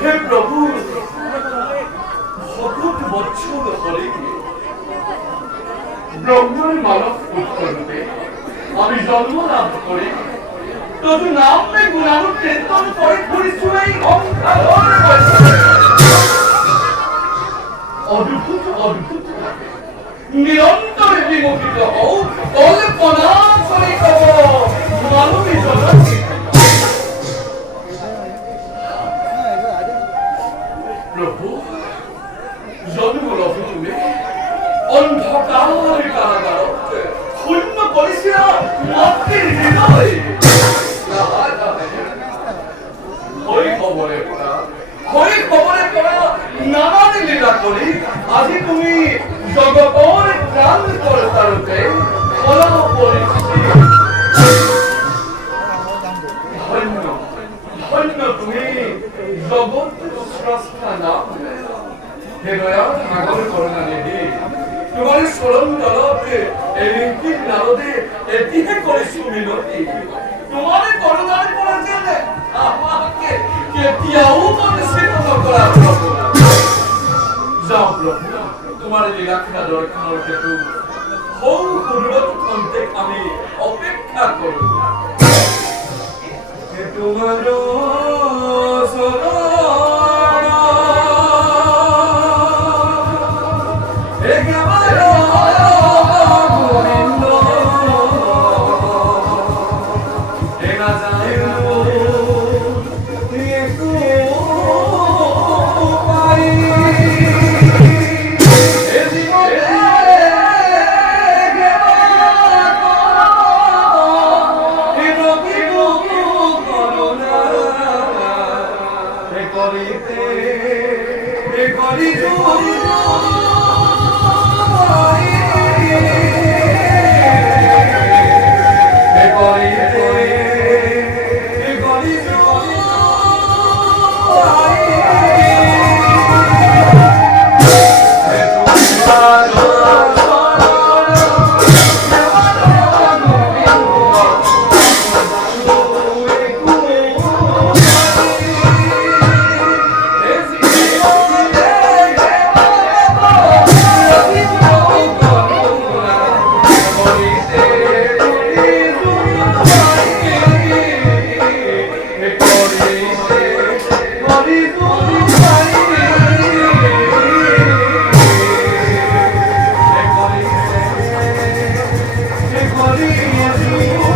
হে প্রভু ভগত বৎসল হরে ব্রহ্মার মানব পুত্ররূপে আমি জন্ম লাভ করি তদু নাম মে গুণানু কীর্তন করে ঘুরি শুনাই অঙ্কার অদ্ভুত অদ্ভুত নিরন্তরে বিমোহিত হও কল্পনা করে কব মানবী জগৎ প্রভু জন্মরহ তুমি অন্ধকার কারাগার শূন্য করেছিলা মাতৃর হৃদয় হরি খবরে পড়া নানান লীলা করি আজি তুমি জগতের প্রাণ কর্তারূপে ফলা পরিস্থিতি ধন্য ধন্য তুমি জগৎ স্রষ্টা নাম হে দয়াল সাগর করুণা নিধি তোমার স্মরণ জলতে এলিঙ্কি নারদে এতিহে করেছি মিনতি তোমার করুণার করেছেন আমাকে কেতিয়াও মনস্থিত নকরা প্রভু যাও প্রভু তোমার লীলাখেলা দর্শনের হেতু হৌ অনুরোধ খন্তে আমি অপেক্ষা করব হে তোমার Hallelujah.